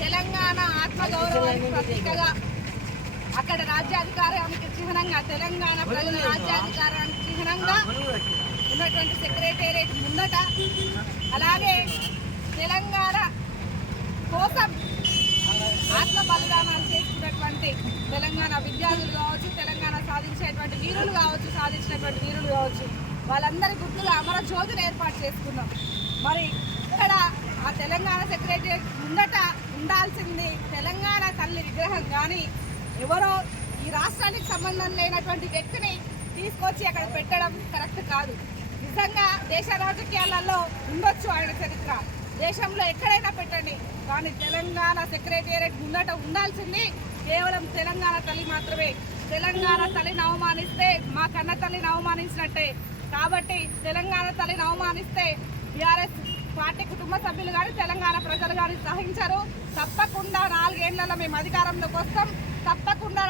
తెలంగాణ ఆత్మగౌరవానికి ప్రతీకగా అక్కడ రాజ్యాధికారానికి చిహ్నంగా తెలంగాణ ప్రజల రాజ్యాధికారానికి చిహ్నంగా ఉన్నటువంటి సెక్రటేరియట్ ముందట అలాగే తెలంగాణ కోసం ఆత్మ బలిదానాలు చేసుకున్నటువంటి తెలంగాణ విద్యార్థులు కావచ్చు తెలంగాణ సాధించేటువంటి వీరులు కావచ్చు సాధించినటువంటి వీరులు కావచ్చు వాళ్ళందరి గుర్తుగా అమర జ్యోతిని ఏర్పాటు చేసుకున్నాం. మరి ఇక్కడ తెలంగాణ సెక్రటరియట్ ముందట ఉండాల్సింది తెలంగాణ తల్లి విగ్రహం. కానీ ఎవరో ఈ రాష్ట్రానికి సంబంధం లేనటువంటి వ్యక్తిని తీసుకొచ్చి అక్కడ పెట్టడం కరెక్ట్ కాదు. నిజంగా దేశ రాజకీయాలలో ఉండొచ్చు ఆయన చరిత్ర. దేశంలో ఎక్కడైనా పెట్టండి. కానీ తెలంగాణ సెక్రటేరియట్ ముందట ఉండాల్సింది కేవలం తెలంగాణ తల్లి మాత్రమే. తెలంగాణ తల్లిని అవమానిస్తే మా కన్న తల్లిని అవమానించినట్టే. కాబట్టి తెలంగాణ తల్లిని అవమానిస్తే బీఆర్ఎస్ పార్టీ కుటుంబ సభ్యులు కానీ తెలంగాణ ప్రజలు కానీ సహించరు. తప్పకుండా నాలుగేళ్ళలో మేము అధికారంలోకి వస్తాం. తప్పకుండా